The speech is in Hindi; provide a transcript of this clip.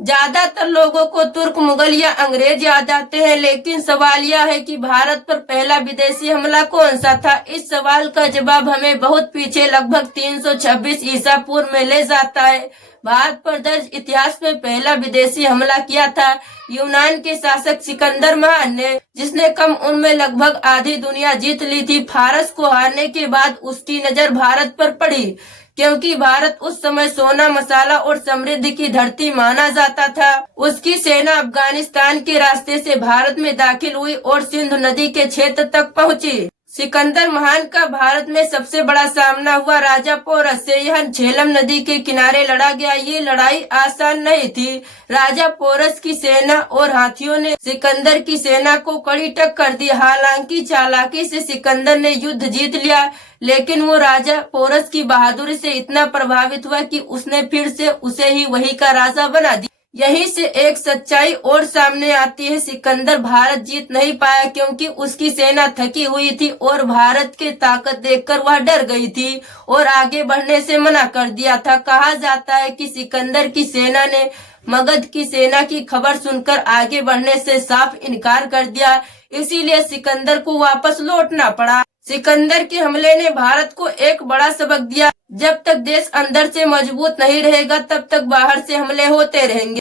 ज्यादातर लोगों को तुर्क, मुगल या अंग्रेज याद आते हैं, लेकिन सवाल यह है कि भारत पर पहला विदेशी हमला कौन सा था। इस सवाल का जवाब हमें बहुत पीछे, लगभग 326 ईसा पूर्व में ले जाता है। भारत पर दर्ज इतिहास में पहला विदेशी हमला किया था यूनान के शासक सिकंदर महान ने, जिसने कम उम्र में लगभग आधी दुनिया जीत ली थी। फारस को हारने के बाद उसकी नजर भारत पर पड़ी, क्योंकि भारत उस समय सोना, मसाला और समृद्धि की धरती माना जाता था। उसकी सेना अफगानिस्तान के रास्ते से भारत में दाखिल हुई और सिंधु नदी के क्षेत्र तक पहुंची। सिकंदर महान का भारत में सबसे बड़ा सामना हुआ राजा पोरस से। यह झेलम नदी के किनारे लड़ा गया। ये लड़ाई आसान नहीं थी। राजा पोरस की सेना और हाथियों ने सिकंदर की सेना को कड़ी टक्कर दी। हालांकि चालाकी से सिकंदर ने युद्ध जीत लिया, लेकिन वो राजा पोरस की बहादुरी से इतना प्रभावित हुआ कि उसने फिर से उसे ही वही का राजा बना दिया। यहीं से एक सच्चाई और सामने आती है। सिकंदर भारत जीत नहीं पाया क्योंकि उसकी सेना थकी हुई थी और भारत की ताकत देखकर वह डर गई थी और आगे बढ़ने से मना कर दिया था। कहा जाता है कि सिकंदर की सेना ने मगध की सेना की खबर सुनकर आगे बढ़ने से साफ इनकार कर दिया, इसीलिए सिकंदर को वापस लौटना पड़ा। सिकंदर के हमले ने भारत को एक बड़ा सबक दिया, जब तक देश अंदर से मजबूत नहीं रहेगा तब तक बाहर से हमले होते रहेंगे।